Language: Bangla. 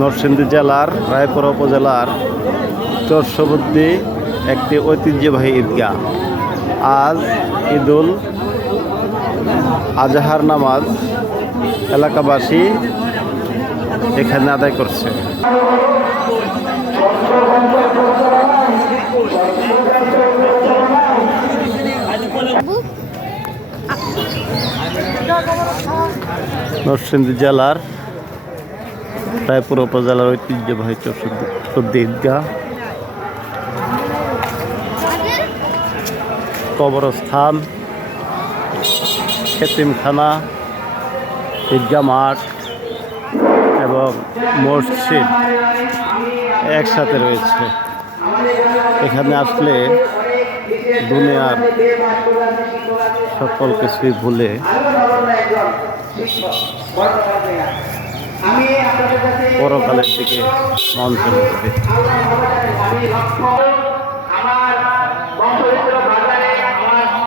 নরসিংদী জেলার রায়পুরা উপজেলার চরসবুদ্দি একটি ঐতিহ্যবাহী ঈদগাহ। আজ ঈদুল আজহার নামাজ এলাকাবাসী এখানে আদায় করছে। নরসিংদী জেলার রায়পুরা উপজেলার ঐতিহ্যবাহী চরসবুদ্দি ঈদগাহ, কবরস্থান, এতিমখানা, ঈদগাহ মাঠ এবং মসজিদ একসাথে রয়েছে। এখানে আসলে দুনিয়ার সকল কিছুই ভুলে পরকালের দিকে মন চলে যাবে।